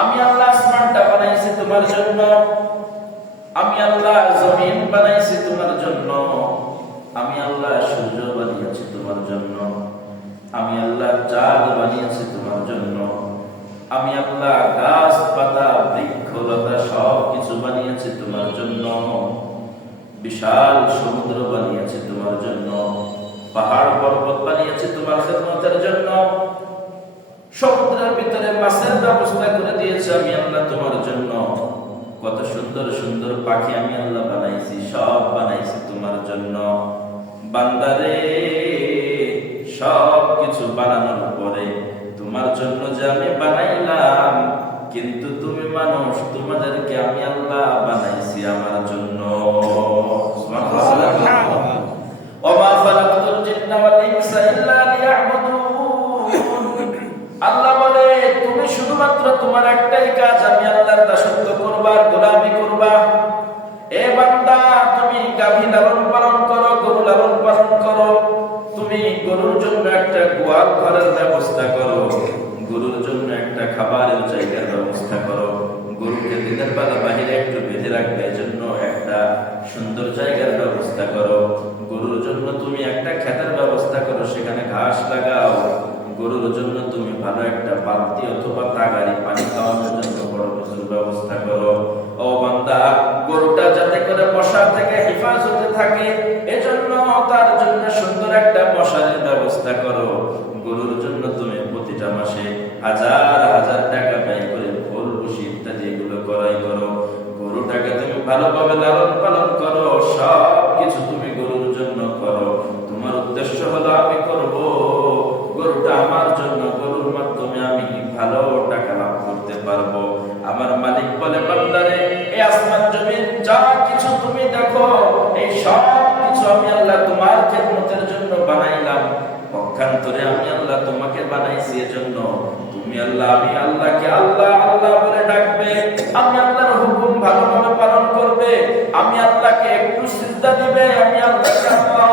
আমি আল্লাহ আসমানটা বানাইছি তোমার জন্য, আমি আল্লাহ জমিন বানাইছি তোমার জন্য, আমি আল্লাহ সূর্য বানিয়েছি তোমার জন্য, আমি আল্লাহ চাঁদ বানিয়েছি তোমার জন্য, আমি আল্লাহ গাছ পাতা বৃক্ষলতা সব কিছু বানিয়েছি তোমার জন্য, বিশাল সমুদ্র বানিয়েছি তোমার জন্য, পাহাড় পর্বত বানিয়েছি তোমার খেদমতের জন্য, সমুদ্রের ভিতরে মাছের ব্যবস্থা করে দিয়েছি আমি আল্লাহ তোমার জন্য, কত সুন্দর সুন্দর পাখি আমি আল্লাহ বানাইছি, সব বানাইছি তোমার জন্য। বান্দারে, সব কিছু বানানোর পরে তোমার জন্য যে আমি বানাইলাম, কিন্তু তুমি মানুষ, তোমাদেরকে আমি আল্লাহ বানাইছি আমার জন্য। ওমা খালাকতুল জিন্না ওয়াল ইনসা ইল্লা লিয়াবুদুন। আল্লাহ বলে তুমি শুধুমাত্র তোমার একটাই কাজ, আমি আল্লাহর দাসত্ব করবা, গোলামি করবা। এ বান্দা, তুমি গাভী লালন পালন করো, গরু লালন পালন করো, তুমি গরুর জন্য একটা গোয়াল ঘরের ব্যবস্থা করো, গরুর জন্য একটা খাবারের জায়গার ব্যবস্থা করো, গরুকে দিনের বেলা বাহিরে একটু বেঁধে রাখবে জন্য একটা সুন্দর জায়গার ব্যবস্থা করো, গরুর জন্য তুমি একটা ক্ষেতের ব্যবস্থা করো, সেখানে ঘাস লাগাও, গরুর জন্য তুমি ভালো একটা বালতি অথবা তাগারি পানি খাওয়ানোর জন্য বড় কিছুর ব্যবস্থা করো। ও বান্দা, গরুটা যাতে করে মশা থেকে হেফাজতে থাকে এজন্য তার জন্য সুন্দর একটা মশারির ব্যবস্থা করো, গরুর জন্য তুমি প্রতিটা মাসে হাজার হাজার টাকা ব্যয় করে ফুল ভুসি ইত্যাদি এগুলো ক্রয় করো, গরুটাকে তুমি ভালোভাবে লালন পালন করো, সব কিছু তুমি গরুর জন্য করো। তোমার উদ্দেশ্য হলো আমি করব, গরুটা আমার জন্য, গরুর মাধ্যমে আমি ভালো টাকা লাভ করতে পারবো। আমার মালিক বলে বান্দারে, এই আসমান জমিন যা কিছু তুমি দেখো, এই সব কিছু আমি আল্লাহ তোমার খেদমতের জন্য বানাইলাম। পক্ষান্তরে আমি আল্লাহ তোমাকে বানাইছি এজন্য তুমি আল্লাহ, আমি আল্লাহকে আল্লাহ আল্লাহ বলে ডাকবে, আমি আল্লাহর হুকুম ভালোভাবে পালন করবে, আমি আল্লাহকে একটু সিজদা দিবে, আমি আল্লাহকে আল্লাহ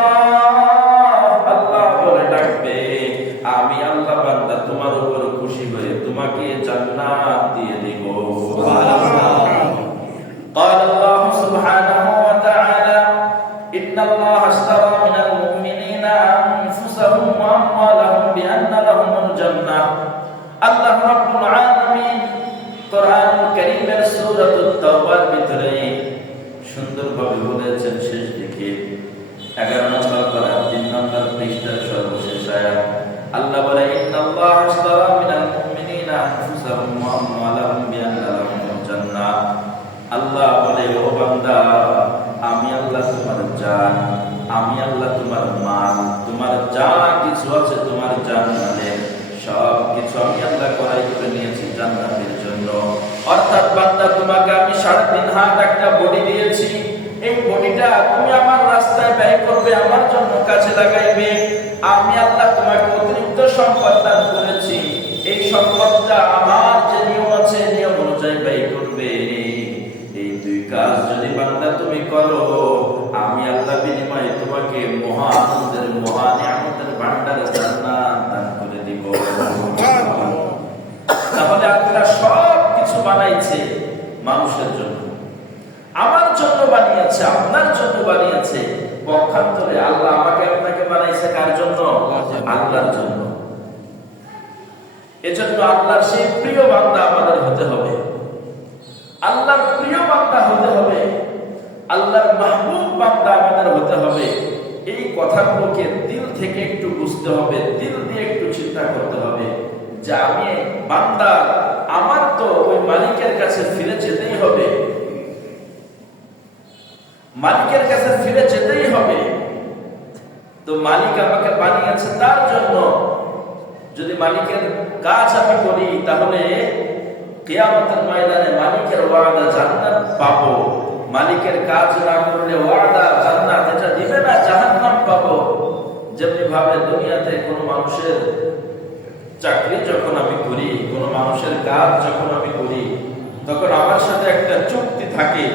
আল্লাহ বলে ডাকবে। আমি আল্লাহ বান্দা তোমার উপর খুশি হয়ে তোমাকে জান্নাত দিয়ে দিব। সুবহানাল্লাহ। قال الله سبحانه وتعالى إن الله اشترى من المؤمنين أنفسهم وأموالهم بأن لهم الجنة। আল্লাহ রাব্বুল আলামিন কোরআনুল কারীমের সূরাতুত তাওবার ভিতরে সুন্দরভাবে বলেছেন, শেষ দিকে 11 নম্বর পারা 3 নম্বর পৃষ্ঠার সর্বশেষ আয়াত, আল্লাহ বলে ইন্নাল্লাহ আশতারা মিনাল মুমিনিনা আনফুসাহুম ওয়া আমওয়ালাহুম বিআন্না লাহুমুল জান্নাহ। আল্লাহ বলে, ও বান্দা, আমি আল্লাহ তোমার জান, আমি আল্লাহ তোমার মাল, তোমার যা কিছু আছে তোমার জান্নাতে সব কিছু আমি আল্লাহ ক্রয় করে নিয়েছি জান্নাতের জন্য। অর্থাৎ বান্দা, তোমাকে আমি 3.5 হাত একটা বডি দিয়েছি, এই বডিটা তুমি আমার রাস্তায় ব্যয় করবে, আমার জন্য কাজে লাগাইবে। আমি আল্লাহ তোমাকে অতিরিক্ত সম্পদ দান করেছি, এই সম্পদটা আমার যে নিয়ম আছে নিয়ম অনুযায়ী ব্যয় করবে। এই দুই কাজ যদি বান্দা তুমি করো, আমি আল্লাহ বিনিময়ে তোমাকে মহানন্দের মহা নিয়ামতের ভান্ডারে জান্নাত দান করে দিব। তাহলে আল্লাহ সব কিছু বানাইছে মানুষের জন্য, আমার জন্য বানিয়েছে, আপনার জন্য বানিয়েছে। পক্ষান্তরে আল্লাহ আমাকে আপনাকে বানাইছে কার জন্য? আল্লাহর জন্য। এজন্য আল্লাহর সেই প্রিয় বান্দা আমাদের হতে হবে, আল্লাহর প্রিয় বান্দা হতে হবে, আল্লাহর মাহবুব বান্দা আমাদের হতে হবে। এই কথাগুলোকে দিল থেকে একটু বুঝতে হবে, দিল দিয়ে একটু চিন্তা করতে হবে যে আমি বান্দা, আমার তো ওই মালিকের কাছে ফিরে যেতেই হবে, মালিকের কাছে ফিরে যেতেই হবে। তো মালিক আমাকে বানিয়েছে তার জন্য, যদি মালিকের কাজ আমি করি তাহলে কিয়ামতের ময়দানে মালিকের ওয়াদা জান্নাত পাবো, মালিকের কাজ না করলে ওয়াদা জান্নাত এটা দিবে না, জাহান্নাম পাবো। যেমনি ভাবে দুনিয়াতে কোনো মানুষের চাকরি যখন আমি করি, কোনো মানুষের কাজ যখন আমি করি, তখন আমার সাথে একটা চুক্তি থাকে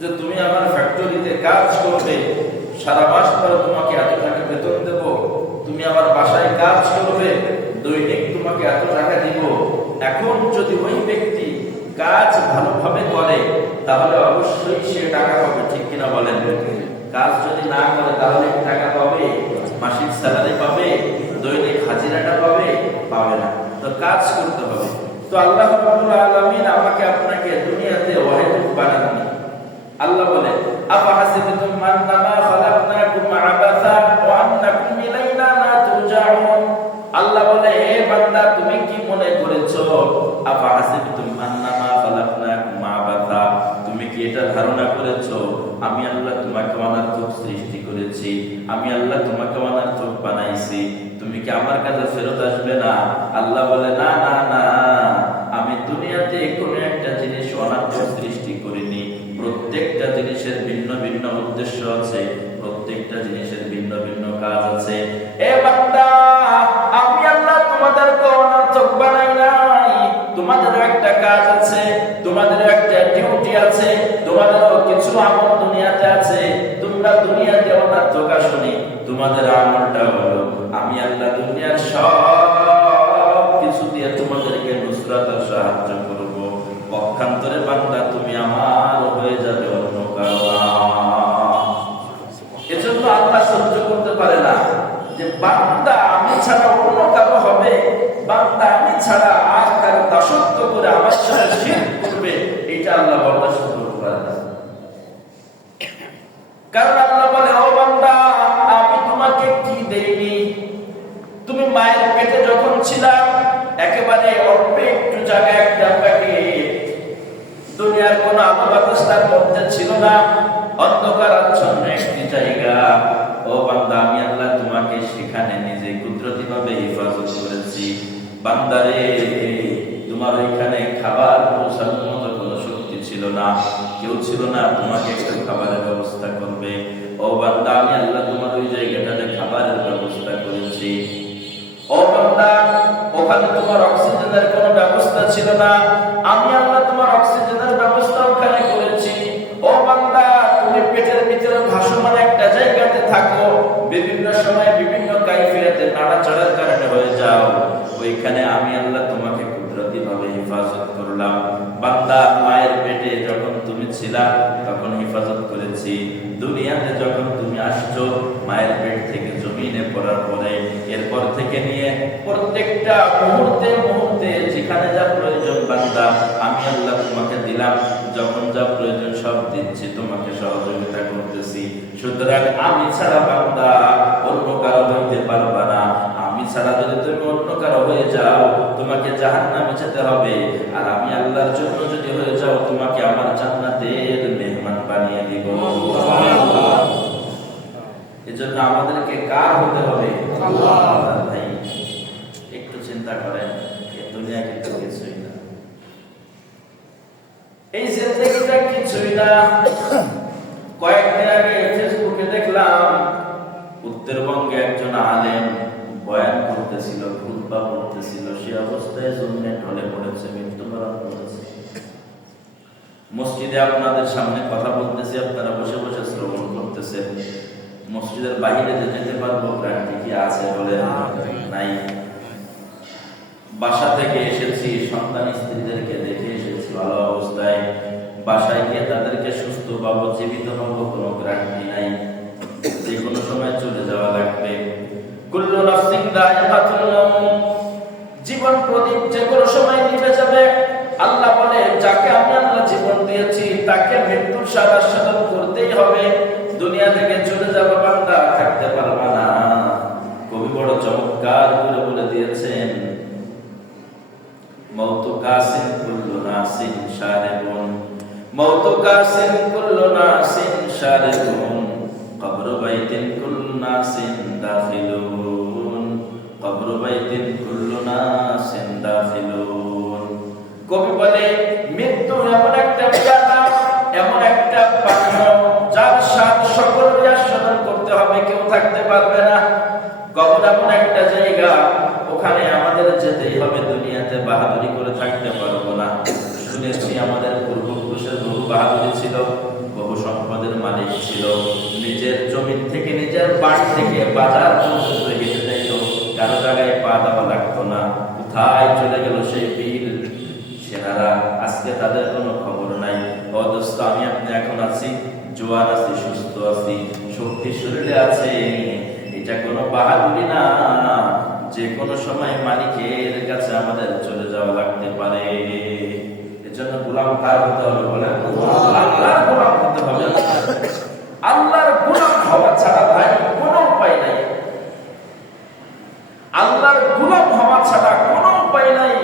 যে তুমি আমার ফ্যাক্টরিতে কাজ করবে, সারা মাস ধরে তোমাকে এত টাকা বেতন দেব, তুমি আমার বাসায় কাজ করবে, দৈনিক তোমাকে এত টাকা দিব, এখন যদি ওই ব্যক্তি কাজ ভালোভাবে করে তাহলে অবশ্যই সে টাকা পাবে, ঠিক কিনা বলেন? কাজ যদি না করে তাহলে টাকা পাবে? মাসিক স্যালারি পাবে? দৈনিক হাজিরাটা পাবে? পাবে না। তো কাজ করতে হবে। তো আল্লাহ রাব্বুল আলামিন আমাকে আপনাকে দুনিয়াতে ওয়াহিদুন বানাননি। আল্লাহ বলে আফাহাসিবতুম আন্নামা খালাকনাকুম আবাসা ওয়া আন্নাকুম ইলাইনা লা তুরজাউন। আল্লাহ বলে, হে বান্দা, তুমি কি মনে করেছো? আফাহাসিবতুম আন্নামা খালাকনাকুম আবাসা, তুমি কি এটা ধারণা করেছো আমি আল্লাহ তোমাকে অনার্থক সৃষ্টি করেছি, আমি আল্লাহ তোমাকে অনার্থক বানাইছি, তুমি কি আমার কাছে ফেরত আসবে না? আল্লাহ বলে, না না না, আমি দুনিয়াতে কোনো একটা জিনিস অনার্থক সৃষ্টি করিনি। প্রত্যেকটা জিনিসের ভিন্ন ভিন্ন উদ্দেশ্য আছে, প্রত্যেকটা জিনিসের ভিন্ন ভিন্ন কাজ আছে। এ বান্দা, আমি আল্লাহ তোমাদেরকে অনার্থক বানাই নাই। তোমাদেরও একটা কাজ আছে, তোমাদেরও একটা ডিউটি আছে, তোমাদেরও কিছু আমল দুনিয়াতে আছে। তোমরা দুনিয়াতে অনার্থক আসনি, তোমাদের আমলটা হলো আমি আল্লাহ দুনিয়ার সব কিছু দিয়ে তোমাদেরকে নুসরাত আর সাহায্য করব। পক্ষান্তরে বান্দা, তুমি আমার হয়ে যাবে, অন্য কারো না। এজন্য আল্লাহ সহ্য করতে পারে না যে বান্দা আমি ছাড়া অন্য কারো হবে, বান্দা আমি ছাড়া আর কারো দাসত্ব করে আমার সাথে শিরক করবে, এটা আল্লাহ বরদাস্ত করতে পারে না। কারণ আল্লাহ বলে, ও বান্দা, আমি তোমাকে কি দেইনি? তুমি মায়ের পেটে যখন ছিলা, একেবারে অল্প একটু জায়গা, একটা প্যাকেট, দুনিয়ার কোন আলো বাতাস তার মধ্যে ছিল না, অন্ধকার আচ্ছন্ন একটি জায়গা। ও বান্দা, আমি আল্লাহ তোমাকে সেখানে নিজে কুদরতি ভাবে হেফাজত করেছি। বান্দারে, তোমার ওইখানে খাবার পৌঁছানোর মতো কোনো শক্তি ছিল না, কেউ ছিল না তোমাকে একটু খাবারের ব্যবস্থা করবে। ও বান্দা, আমি আল্লাহ তোমার ওই জায়গাটাতে খাবারের ব্যবস্থা করেছি। ও বান্দা, ওখানে তোমার অক্সিজেনের কোনো ব্যবস্থা ছিল না, আমি আল্লাহ তোমার অক্সিজেনের ব্যবস্থা ওখানে করেছি। ও বান্দা, তুমি পেটের ভিতরে ভাসমান একটা জায়গাতে থাকো, বিভিন্ন সময় বিভিন্ন কাইফিয়াতে নাড়াচাড়ার কারণে হয়ে যাও, ওইখানে আমি আল্লাহ তোমাকে কুদরতি ভাবে হেফাজত করলাম। বান্দা, মায়ের পেটে যখন তুমি ছিলা তখন হেফাজত করেছি। দুনিয়াতে যখন তুমি আসছো, মায়ের পেট থেকে জমিনে পড়ার পরে, এরপর থেকে নিয়ে প্রত্যেকটা মুহূর্তে মুহূর্তে যেখানে যা প্রয়োজন বান্দা, আমি আল্লাহ তোমাকে দিলাম। যখন যা প্রয়োজন সব দিচ্ছি, তোমাকে সহযোগিতা করতেছি। সুতরাং আমি ছাড়া বান্দা অন্য কারো হইতে পারবা না। আমি ছাড়া যদি তুমি অন্য কারো হয়ে যাও, তোমাকে জাহান্নামে যেতে হবে। আর আমি আল্লাহর জন্য যদি হয়ে যাও, তোমাকে আমার জান্নাতের মেহমান বানিয়ে দিব। এজন্য আমাদেরকে কার হতে হবে? আল্লাহর। ভাই, একটু চিন্তা করেন, এই দুনিয়া কিন্তু কিছুই না, এই জিন্দেগিটা কিছুই না। কয়েকদিন আগে ফেসবুকে দেখলাম, উত্তরবঙ্গে একজন আলেম বয়ান করতেছিল, খুতবা পড়তেছিল, সে অবস্থায় জমিনে ঢলে পড়েছে, মৃত্যুবরণ করেছে। মসজিদে আপনাদের সামনে কথা বলতেছি, আপনারা বসে বসে শ্রবণ করতেছেন। মসজিদের বাইরে যে যেতে পারবো গ্যারান্টি কি আছে? বলে নাই। বাসা থেকে এসেছি, সন্তান স্ত্রীদেরকে দেখে এসেছি ভালো অবস্থায়, বাসায় গিয়ে তাদেরকে সুস্থ পাবো, জীবিত পাবো, কোনো গ্যারান্টি নাই, যে কোনো সময় চলে যাওয়া লাগবে। কুল্লু নাফসিন যায়িকাতুল মাউত, জীবন প্রদীপ যে কোনো সময় নিভে যাবে। আল্লাহ বলে, যাকে আমি আল্লাহ জীবন দিয়েছি তাকে মৃত্যুর স্বাদ আস্বাদন করতেই হবে। দুনিয়া থেকে চলে যাবে বান্দা, থাকতে পারবে না। কবি বড় চমৎকার করে বলে দিয়েছেন, মওতু কাসিন কুল্লু নাসিন শারিবুন, মওতু কাসিন কুল্লু নাসিন শারিবুন, কবরু বাইতিন কুল্লু নাসিন দাখিলুন, কবরু বাইতিন কুল্লু নাসিন দাখিলুন। কবি বলে, মৃত্যু এমন একটা পেয়ালা, এমন একটা পানীয়, যার স্বাদ সকলকে আস্বাদন করতে হবে, কেউ থাকতে পারবে না। কবর এমন একটা জায়গা, ওখানে আমাদের যেতেই হবে, দুনিয়াতে বাহাদুরি করে থাকতে পারবো না। শুনেছি আমাদের পূর্বপুরুষের বহু বাহাদুরি ছিল, বহু সম্পদের মালিক ছিল, নিজের জমিন থেকে, নিজের বাড়ি থেকে বাজার পর্যন্ত হেঁটে যেত, কারো জায়গায় পা দেওয়া লাগতো না। কোথায় চলে গেল সেই বীর সেনারা? আজকে তাদের কোনো খবর নাই। অদস্ত আমি আপনি এখন আছি, জোয়ান আছি, সুস্থ আছি, শক্তি শরীরে আছে, এটা কোনো বাহাদুরি না। যে কোনো সময় মালিকের কাছে আমাদের চলে যাওয়া লাগতে পারে। এজন্য গোলাম কার হতে হবে বলেন? আল্লাহর গোলাম হতে হবে। আল্লাহর গোলাম হওয়া ছাড়া ভাই কোনো উপায় নাই। আল্লাহর গোলাম হওয়া ছাড়া কোনো উপায় নাই।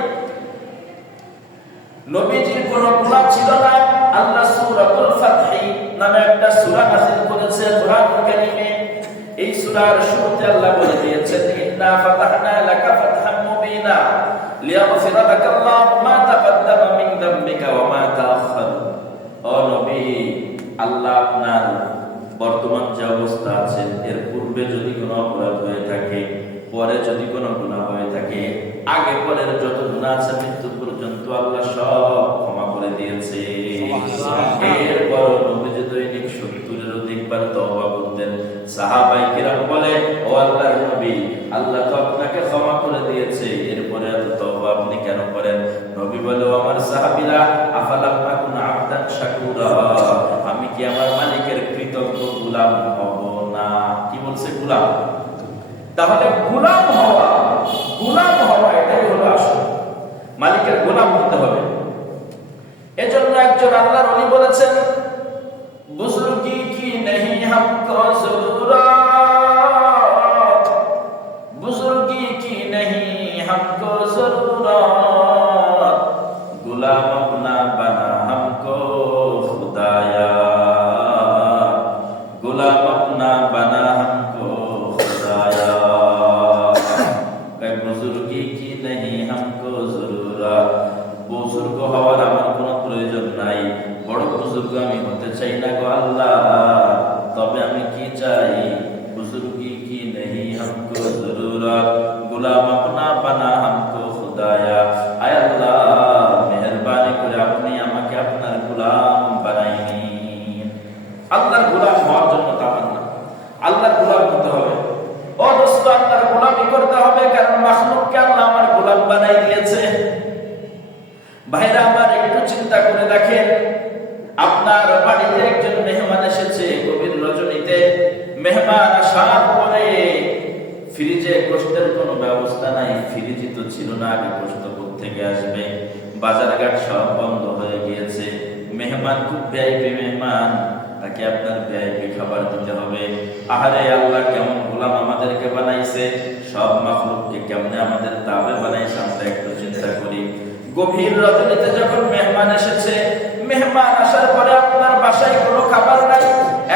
নবীজির কোন গোলাম ছিল না। আল্লাহ সূরাতুল ফাতহি নামে একটা সূরা নাযিল করেছে কোরআনুল কারীমে। এই সূরার শুরুতে আল্লাহ বলে দিয়েছেন, ইন্না ফাতাহনা লাকা ফাতহাম মুবিনা লিয়াগফিরা লাকাল্লাহু মা তাকাদ্দামা মিন যামবিকা ওয়া মা তাআখার। ও নবী, আল্লাহ আপনার বর্তমান যে অবস্থা আছে, এর পূর্বে যদি কোনো অপরাধ হয়ে থাকে, পরে যদি কোনো গুনাহ হয়ে থাকে, আগে পরের যত গুনাহ আছে মৃত্যু পর্যন্ত আল্লাহ সব ক্ষমা করে দিয়েছে। এরপর নবীজি দৈনিক 70-এর অধিকবার তওবা করতেন। সাহাবায়ে কিরাম বলে, ও আল্লাহর নবী, আল্লাহ তো আপনাকে ক্ষমা করে দিয়েছে, এরপরে এত তওবা আপনি কেন করেন? নবী বলে, আমার সাহাবীরা, আফালাম আকুন আবদান শাকুরা, আমি কি আমার মালিকের কৃতজ্ঞ গোলাম হব না? কি বলছে? গোলাম। তাহলে গোলাম হওয়া এটাই হলো আসল। মালিকের গোলাম হতে হবে। এজন্য একজন আল্লাহর ওলি বলেছেন, বুজুর্গি কি नहीं हमको जरूरत, बुजुर्गी की नहीं हमको जरूरत, गुलाम अपना बना हमको खुदाया, गुलाम अपना बना हमको खुदाया। बुजुर्गी की नहीं हमको जरूरत, বুজুর্গ হওয়ার আমার কোনো প্রয়োজন নাই, বড় বুজুর্গ আমি হতে চাই না গো আল্লাহ। তবে আমি কি চাই? বুজুর্গি কি नहीं हमको जरूरत, गुलाम अपना बना हमको खुदाया। আয় আল্লাহ, মেহেরবানি করে আপনি আমাকে আপনার গোলাম বানাই নিন। আল্লাহর গোলাম হওয়ার জন্য তামান্না, আল্লাহর গোলাম হতে হবে। ও দোস্ত, আল্লাহর গোলামি করতে হবে, কারণ মাখলুককে আল্লাহ আমার গোলাম বানাই দিয়েছে। ভাইরা আমার, একটু চিন্তা করে দেখেন, আপনার বাড়িতে একজন মেহমান এসেছে গভীর রজনীতে। মেহমান আসার পরে ফ্রিজে গোশতের কোনো ব্যবস্থা নাই। ফ্রিজই তো ছিল না, আগে গোশত থেকে আসবে? বাজারঘাট সব বন্ধ হয়ে গিয়েছে। মেহমান খুব ভিআইপি মেহমান, তাকে আপনার ভিআইপি খাবার দিতে হবে। আহারে আল্লাহ কেমন গোলাম আমাদেরকে বানাইছে, সব মাখলুককে কেমনে আমাদের তাবে বানাইছে, আমরা একটু চিন্তা করি। গভীর রজনীতে যখন মেহমান এসেছে, মেহমান আসার পরে আপনার বাসায় কোনো খাবার নাই,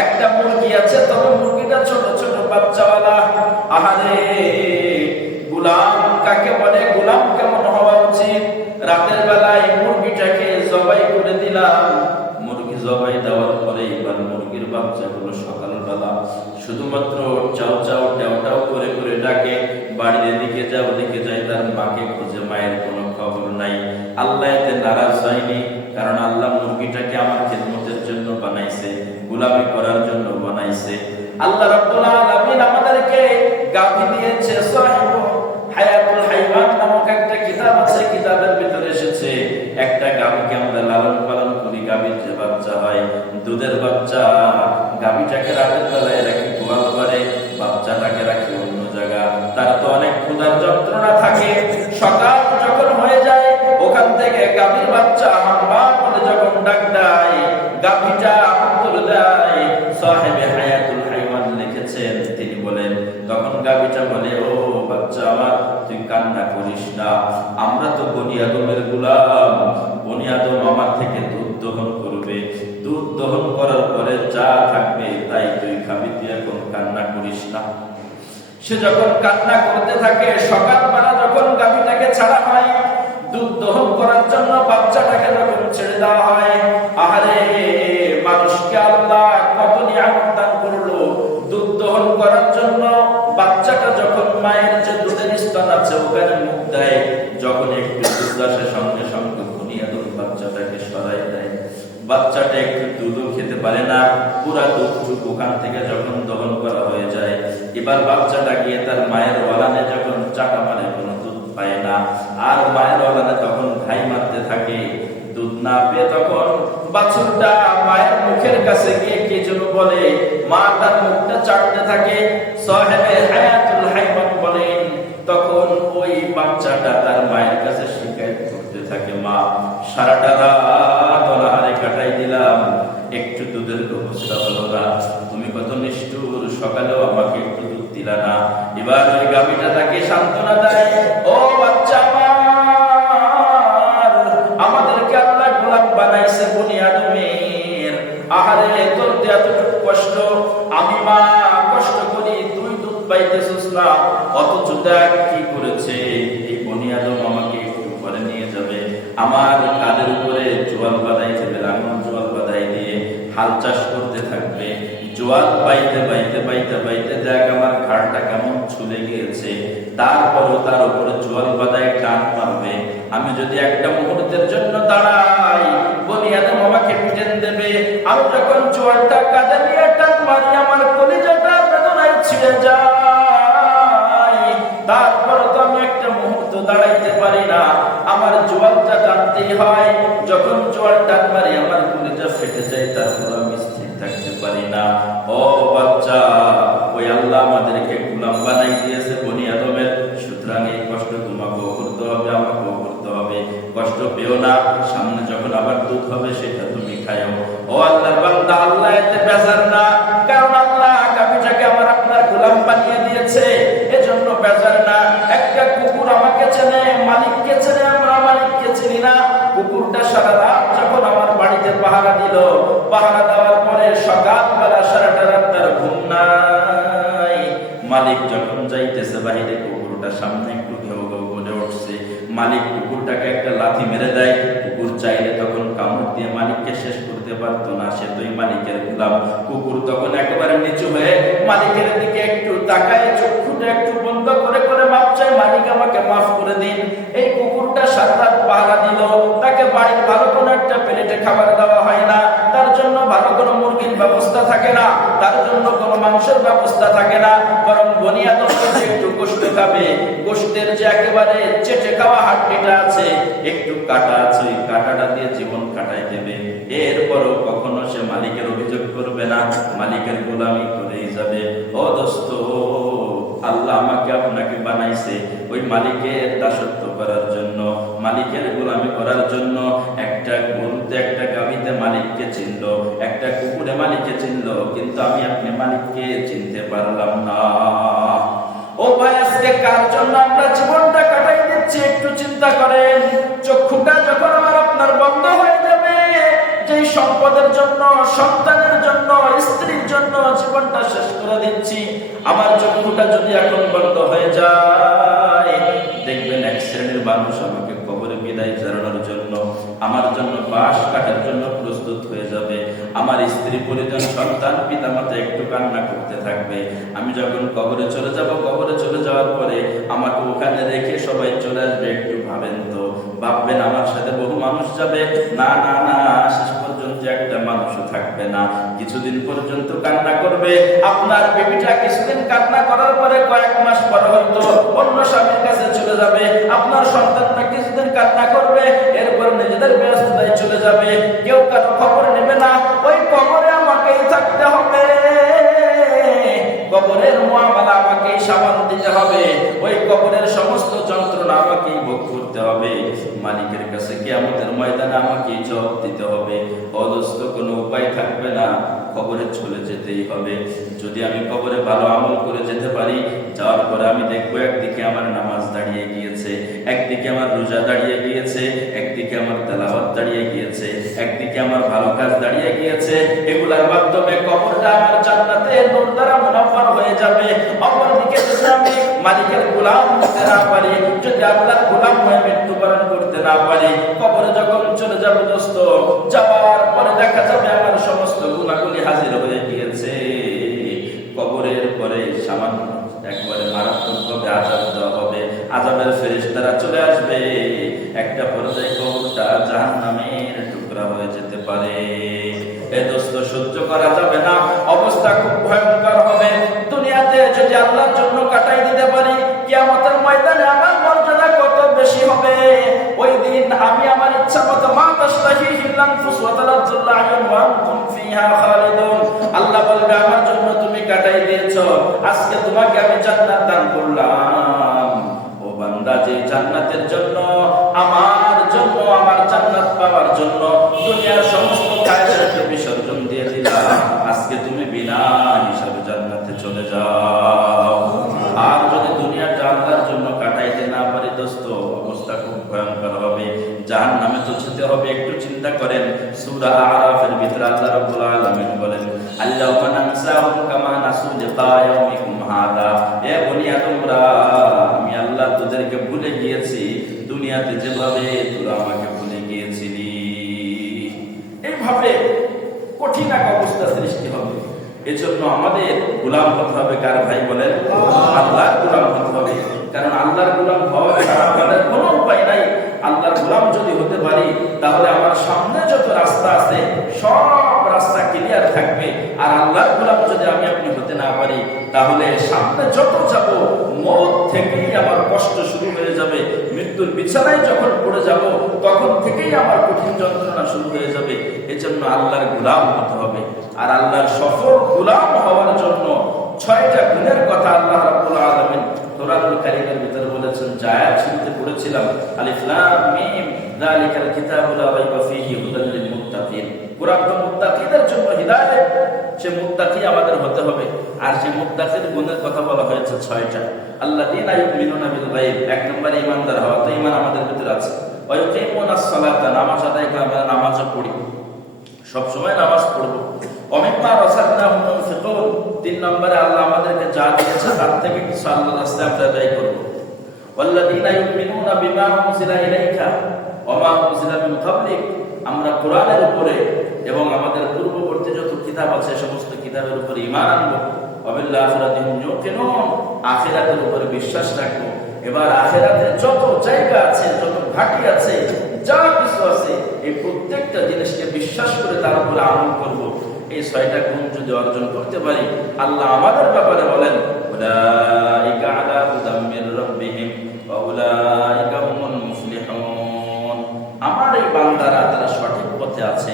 একটা মুরগি আছে, তবে মুরগিটা ছোট ছোট বাচ্চাওয়ালা। আহারে, গোলাম কাকে বলে? গোলাম কেমন হওয়া উচিত? রাতের বেলায় মুরগিটাকে জবাই করে দিলাম। মুরগি জবাই দেওয়ার পরে এবার মুরগির বাচ্চাগুলো সকালবেলা শুধুমাত্র চাও চাও ট্যাও ট্যাও করে করে ডাকে, বাড়ির এদিকে যায় ওদিকে যায়, তার মাকে খুঁজে, মায়ের কোনো খবর নাই। আল্লাহ এতে নারাজ হয়নি, কারণ আল্লাহ মুরগিটাকে আমার খিদমতের জন্য বানাইছে, গোলামি করার জন্য বানাইছে। আল্লাহ রাব্বুল আলামিন আমাদেরকে গাভী দিয়েছে। সাহিবু হায়াতুল হাইওয়ান নামক একটা কিতাব আছে, কিতাবের ভিতরে এসেছে একটা গাভীকে আমরা লালন পালন করি। গাভীর যে বাচ্চা হয়, দুধের বাচ্চা, গাভীটাকে রাতের বেলায় রাখি গোয়াল ঘরে, বাচ্চাটাকে রাখি অন্য জায়গা। তার তো অনেক ক্ষুধার যন্ত্রণা থাকে। সকাল যখন হয়ে যায়, ওখান থেকে গাভীর বাচ্চা হাম্বা বলে যখন ডাক দেয়, গাভীটা উত্তর দেয়। সাহেবে হায়াতুল হাইওয়ান লিখেছেন, তিনি বলেন, তখন গাভীটা বলে, ও বাচ্চা আমার, তুই কান্না করিস না, আমরা তো বনি আদমের গোলাম, বনি আদম আমার থেকে দুধ দহন করবে, দুধ দহন করার পরে যা থাকবে তাই তুই খাবি, তুই এখন কান্না করিস না। সে যখন কান্না করতে থাকে, সকালবেলা যখন গাভীটাকে ছাড়া হয়, দুধ দহন করার জন্য বাচ্চাটাকে যখন ছেড়ে দেওয়া হয়, আহারে, মানুষকে আল্লাহ কত নিয়ামত দান করলো। দুধ দহন করার জন্য বাচ্চাটা যখন মায়ের যে দুধের স্তন আছে ওখানে মুখ দেয়, যখন একটু দুধ আসে সঙ্গে সঙ্গে বুনিয়াদুল বাচ্চাটাকে সরাই দেয়। বাচ্চাটা একটু দুধও খেতে পারে না, পুরা দুধটুক ওখান থেকে যখন দহন করা হয়ে যায়, এবার বাচ্চাটা গিয়ে তার মায়ের ওয়ালানে যখন চাকা মারে, কোনো দুধ পায় না। আর মায়ের ওলানে তখন ঘাই মারতে থাকে, দুধ না পেয়ে তখন বাছুরটা মায়ের মুখের কাছে গিয়ে কে যেন বলে, মা তার মুখটা চাটতে থাকে। সাহেবে হায়াতুল হাইওয়ান বলেন, তখন ওই বাচ্চাটা তার মায়ের কাছে শিকায়ত করতে থাকে, মা সারাটা রাত অনাহারে কাটাই দিলাম, একটু দুধের ব্যবস্থা হলো না, তুমি কত নিষ্ঠুর, সকালেও আমাকে একটু দুধ দিলা না। এবার ওই গাভীটা তাকে সান্ত্বনা দেয়, ও বাচ্চা আমার, আমাদেরকে আল্লাহ গোলাম বানাইছে বনি আদমের, আহারে তোর এতটুকু কষ্ট, আমি মা কষ্ট করি, তুই দুধ পাইতেছিস না, অথচ দেখ কি করেছে এই বনি আদম, আমাকে একটু পরে নিয়ে যাবে, আমার কাদের উপরে জোয়াল বাঁধাই দেবে, লাঙল জোয়াল বাঁধাই দিয়ে হাল চাষ করতে থাকবে, জোয়াল বাইতে বাইতে বাইতে বাইতে দেখ আমার ঘাড়টা কেমন ছুলে গিয়েছে, তারপরও তার উপরে জোয়াল বাঁধায় টান মারবে, আমি যদি একটা মুহূর্তের জন্য দাঁড়াই বনি আদম আমাকে পিটেন দেবে, আমি যখন জোয়ালটা কাঁধে নিয়ে টান মারি আমার কলিজাটা বেদনায় ছিঁড়ে যায়, তারপর তো আমি একটা মুহূর্ত দাঁড়াইতে পারি না, আমার জোয়ালটা টানতেই হয়, যখন জোয়াল টান মারি আমার কলিজা ফেটে যায়, তারপর আমি স্থির থাকতে পারি না। ও বাচ্চা, ওই আল্লাহ আমাদেরকে গোলাম বানাই দিয়েছে বনি আদমের, সুতরাং এই কষ্ট তোমাকেও করতে হবে, আমাকেও করতে হবে, কষ্ট পেও না, সামনে যখন আবার দুধ হবে সেটা তুমি খায়ও। ও আল্লাহর বান্দা, আল্লাহ এতে বেজার না, কারণ আল্লাহ গাভীটাকে আমার আপনার গোলাম বানিয়ে দিয়েছে, এজন্য বেজার না। একটা কুকুর আমাকে চেনে, মালিককে চেনে, আমরা মালিককে চিনি না। কুকুরটা সারা রাত যখন আমার বাড়িতে পাহারা দিল, পাহারা দেওয়ার পরে সকালবেলা সারাটা রাত তার ঘুম নাই, মালিক যখন যাইতেছে বাহিরে, কুকুরটা সামনে একটু ঘেউ ঘেউ করে উঠছে, মালিক কুকুরটাকে একটা লাথি মেরে দেয়, কুকুর চাইলে তখন কামড় দিয়ে মালিককে শেষ করতে পারতো না, সে তো মালিকের গোলাম। কুকুর তখন একেবারে নিচু হয়ে মালিকের দিকে একটু তাকায়, চক্ষুটা একটু বন্ধ করে করে মাপ চায়, মালিক আমাকে মাফ করে দিন। এই কুকুরটা সারা রাত পাহারা দিল, তাকে বাড়ির ভালো কোনো একটা প্লেটে খাবার দেওয়া হয় না, তার জন্য ভালো কোনো মুরগির ব্যবস্থা থাকে না, তার জন্য কোনো মাংসের ব্যবস্থা থাকে না, বরং বনি আদমকে যে একটু গোশত খাবে, গোশতের যে একেবারে চেটে খাওয়া হাড্ডিটা আছে, একটু কাটা আছে, ওই কাটাটা দিয়ে জীবন কাটাই দেবে, এরপরও কখনো সে মালিকের অভিযোগ করবে না, মালিকের গোলামি করেই যাবে। ও দোস্ত, আল্লাহ আমাকে আপনাকে বানাইছে ওই মালিকের দাসত্ব করার জন্য, মালিকের গোলামি করার জন্য। একটা গরুতে একটা গাভীতে মালিককে চিনল, একটা কুকুরে মালিককে চিনল, কিন্তু আমি আপনি মালিককে চিনতে পারলাম না। ও ভাই, আজকে কার জন্য আমরা জীবনটা কাটাই দিচ্ছি একটু চিন্তা করেন। চক্ষুটা যখন আমার আপনার বন্ধ হয়ে যাবে, যেই সম্পদের জন্য, সন্তানের জন্য, স্ত্রীর জন্য জীবনটা শেষ করে দিচ্ছি, আমার চক্ষুটা যদি এখন বন্ধ হয়ে যায়, দেখবেন এক শ্রেণীর মানুষ আমাকে কবরে বিদায় জানানোর জন্য, আমার জন্য বাঁশ কাটার জন্য প্রস্তুত হয়ে যাবে। আমার স্ত্রী, পরিজন, সন্তান, পিতামাতা একটু কান্না করতে থাকবে। আমি যখন কবরে চলে যাব, কবরে চলে যাওয়ার পরে আমাকে ওখানে রেখে সবাই চলে আসবে। একটু ভাবেন তো, ভাববেন আমার সাথে বহু মানুষ যাবে? না না না, শেষ পর্যন্ত একটা মানুষও থাকবে না। কিছুদিন পর্যন্ত কান্না করবে। আপনার বেবিটা কিছুদিন কান্না করার পরে কয়েক মাস পর হয়তো অন্য স্বামীর কাছে চলে যাবে। আপনার সন্তানটা কিছুদিন কান্না করবে, এরপর নিজেদের ব্যস্ততায় চলে যাবে। কেউ কারো খবর নেবে না। ওই কবরে আমাকেই থাকতে হবে, কবরের মুআমালা আমাকেই সামাল দিতে হবে, ওই কবরের সমস্ত যন্ত্রণা আমাকেই ভোগ করতে হবে। মালিকের কাছে কিয়ামতের ময়দানে আমাকেই জবাব দিতে হবে। অদস্ত কোনো উপায় থাকবে না, কবরে চলে যেতেই হবে। যদি আমি কবরে ভালো আমল করে যেতে পারি, যাওয়ার পরে আমি দেখবো একদিকে আমার নামাজ দাঁড়িয়ে গিয়েছে, একদিকে আমার রোজা দাঁড়িয়ে গিয়েছে, একদিকে আমার তেলাওয়াত দাঁড়িয়ে গিয়েছে, একদিকে আমার ভালো কাজ দাঁড়িয়ে গিয়েছে। এগুলার মাধ্যমে কবরটা আমার জান্নাতে নূর দ্বারা মুনাফফার হয়ে যাবে। অপরদিকে যদি আমি মালিকের গোলাম হতে না পারি, যদি আল্লাহর গোলাম হয়ে মৃত্যুবরণ করতে না পারি, কবরে যখন চলে যাব দোস্ত, যাওয়ার পরে দেখা যাবে আমার সমস্ত গুনাহগুলি হাজির হয়ে গিয়েছে। কবরের পরে সামান্য একবারে মারাত্মকভাবে আযাব দেওয়া হবে। আযাবের ফেরেশতারা চলে আসবে। একটা পর্যায়ে কবরটা জাহান্নামের টুকরা হয়ে যেতে পারে। এ দোস্ত, সহ্য করা যাবে না, অবস্থা খুব ভয়ঙ্কর হবে। দুনিয়াতে যদি আল্লাহর জন্য কাটাই দিতে পারি, কিয়ামতের ময়দানে আমার মর্যাদা কত আমি আমার ইচ্ছা মতো মা তাশতাহিহিল আনফুস ওয়া তালাজ্জুল আয়ুন ওয়া আনতুম ফিহা খালিদুন। আল্লাহ বলবে আমার জন্য তুমি কাটাই দিয়েছো, আজকে তোমাকে আমি জান্নাত দান করলাম। ও বান্দা, যে জান্নাতের জন্য আমার জান্নাত পাওয়ার জন্য দুনিয়ার সমস্ত কায়দাকে বিসর্জন দিয়ে দিলা, আজকে তুমি বিনা হিসাবে জান্নাতে চলে যাও। আর যদি দুনিয়াটা আল্লাহর জন্য কাটাইতে না পারি দোস্ত, অবস্থা খুব ভয়ঙ্কর হবে, জাহান্নামে তো যেতে হবে। একটু চিন্তা করেন, সূরা আরাফের ভিতরে আল্লাহ রাব্বুল আলামিন বলেন, আল্লাহুম্মা নানসাহুম কামা নাসু লিকা ইয়াউমিকুম হাদা। এ বনি আদমরা, আমি আল্লাহ তোদেরকে ভুলে গিয়েছি দুনিয়াতে যেভাবে তোরা আমাকে ভুলে গিয়েছিলি। এইভাবে কঠিন এক অবস্থা সৃষ্টি হবে। এজন্য আমাদের গোলাম হতে হবে। কার ভাই বলেন? আল্লাহর গোলাম হতে হবে। কারণ আল্লাহর গোলাম হওয়া ছাড়া আমাদের কোনো উপায় নাই। আল্লাহর গোলাম যদি হতে পারি, তাহলে আমার সামনে যত রাস্তা আছে সব রাস্তা ক্লিয়ার থাকবে। আর আল্লাহর গোলাম যদি আমি আপনি হতে না পারি, তাহলে সামনে যত যাব মওত থেকেই আমার কষ্ট শুরু হয়ে যাবে। মৃত্যুর বিছানায় যখন পড়ে যাব, তখন থেকেই আমার কঠিন যন্ত্রণা শুরু হয়ে যাবে। এজন্য আল্লাহর গোলাম হতে হবে। আর আল্লাহর সফল গোলাম হওয়ার জন্য 6টা গুণের কথা আল্লাহ রাব্বুল আলামিন কোরআনুল কারীমের ভিতরে বলেছেন। যা আয়াত শুরুতে পড়েছিলাম, আলিফ লাম মিম যালিকাল কিতাবু লা রাইবা ফীহি হুদাল লিল মুত্তাকিন। কোরআন তো মুত্তাকিদের জন্য হিদায়াত, সে মুত্তাকি আমাদের হতে হবে। আর যে মুত্তাকির গুণের কথা বলা হয়েছে 6টা। আল্লাযীনা ইউমিনুনা বিল গায়ব, 1 নম্বরে ঈমানদার হওয়া। তো ঈমান আমাদের ভিতরে আছে। ওয়া ইউকিমুনাস সালাতা, নামাজ আদায় করে আমরা নামাজও পড়ি, সব সময় নামাজ পড়বো। অমিম্মা রাযাকনাহুম ইউনফিকুন, 3 নম্বরে আল্লাহ আমাদেরকে যা দিয়েছে তার থেকে কিছু আল্লাহর রাস্তায় আমরা ব্যয় করব। ওয়াল্লাযীনা ইউমিনুনা বিমা উনজিলা ইলাইকা ওয়া মা উনজিলা মিন ক্বাবলিক, আমরা কোরআনের উপরে এবং আমাদের পূর্ববর্তী যত কিতাব আছে সমস্ত কিতাবের উপরে ঈমান আনবো। ওয়া বিল আখিরাতি হুম ইউকিনুন, আখিরাতের উপরে বিশ্বাস রাখবো। এবার আখিরাতে যত জায়গা আছে, যত ঘাঁটি আছে, যা কিছু আছে, এই প্রত্যেকটা জিনিসকে বিশ্বাস করে তার উপরে আমল করব। এই 6টা গুণ যদি অর্জন করতে পারি, আল্লাহ আমাদের ব্যাপারে বলেন, উলাইকা আলা হুদাম মির রাব্বিহিম ওয়া উলাইকা হুমুল মুফলিহুন। আমার এই বান্দারা তারা সঠিক পথে আছে।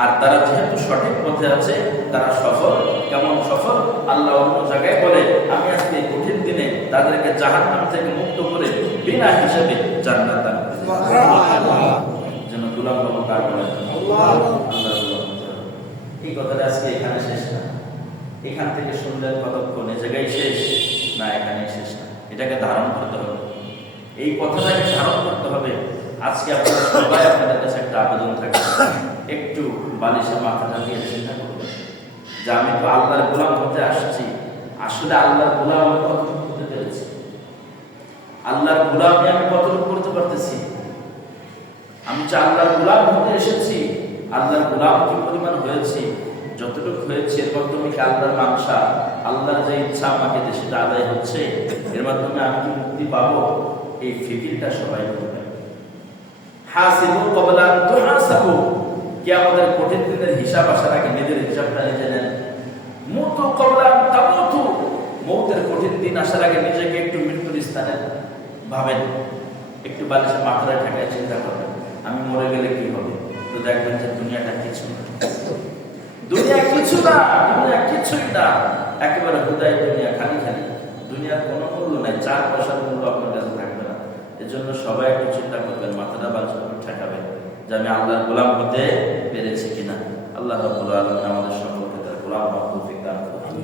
আর তারা যেহেতু সঠিক পথে আছে, তারা সফল। কেমন সফল? আল্লাহ অন্য জায়গায় বলে, আমি আজকে এই কঠিন দিনে তাদেরকে জাহান্নাম থেকে মুক্ত করে বিনা হিসাবে জান্নাত দান করব। সুবহানাল্লাহ। যেন গোলাম হবো কার বলেন? আল্লাহর গোলাম। এই কথাটা আজকে এখানে শেষ না। এখান থেকে শুনলেন কতক্ষণ, এই জায়গায় শেষ না, এখানে শেষ না। এটাকে ধারণ করতে হবে, এই কথাটাকে ধারণ করতে হবে। আজকে আপনারা সবাই আপনাদের কাছে একটা আবেদন থাকবে, একটু বালিশে মাথাটা দিয়ে চিন্তা করবেন যে আমি তো আল্লাহর গোলাম হতে আসছি, আসলে আল্লাহর গোলাম আমি কতটুকু করতে পেরেছি, আল্লাহর গোলামি আমি কতটুকু করতে পারতেছি। আমি যে আল্লাহর গোলাম হতে এসেছি, আল্লাহর গোলাম কি পরিমাণ হয়েছি, যতটুকু হয়েছে এর মাধ্যমে কি আল্লাহর মানসা, আল্লাহর যে ইচ্ছা আমাকে সেটা আদায় হচ্ছে, এর মাধ্যমে আমি কি মুক্তি পাবো, এই ফিকিরটা সবাই করবেন। হাসিবু ক্বাবলা আন তুহাসাবু, কিয়ামতের কঠিন দিনের হিসাব আসার আগে নিজের হিসাবটা নিজে নেন। মুতু ক্বাবলা আন তামুতু, মৌতের কঠিন দিন আসার আগে নিজেকে একটু মৃত্যুর স্থানে ভাবেন, একটু বালিশে মাথাটা ঠেকায় চিন্তা করবেন, আমি মরে গেলে কি হবে। তো দেখবেন যে দুনিয়াটা কিছু না, দুনিয়া কিছু না, দুনিয়া কিছুই না, একেবারে হুদাই দুনিয়া, খালি খালি। দুনিয়ার কোনো মূল্য নাই, 4 পয়সার মূল্য আপনার কাছে থাকবে না। এজন্য সবাই একটু চিন্তা করবেন, মাথাটা বালিশে ঠেকাবেন যে আমি আল্লাহর গোলাম হতে পেরেছি কিনা। আল্লাহ রাব্বুল আলামিন আমাদের সকলকে তার গোলাম হওয়ার তৌফিক দান করুন।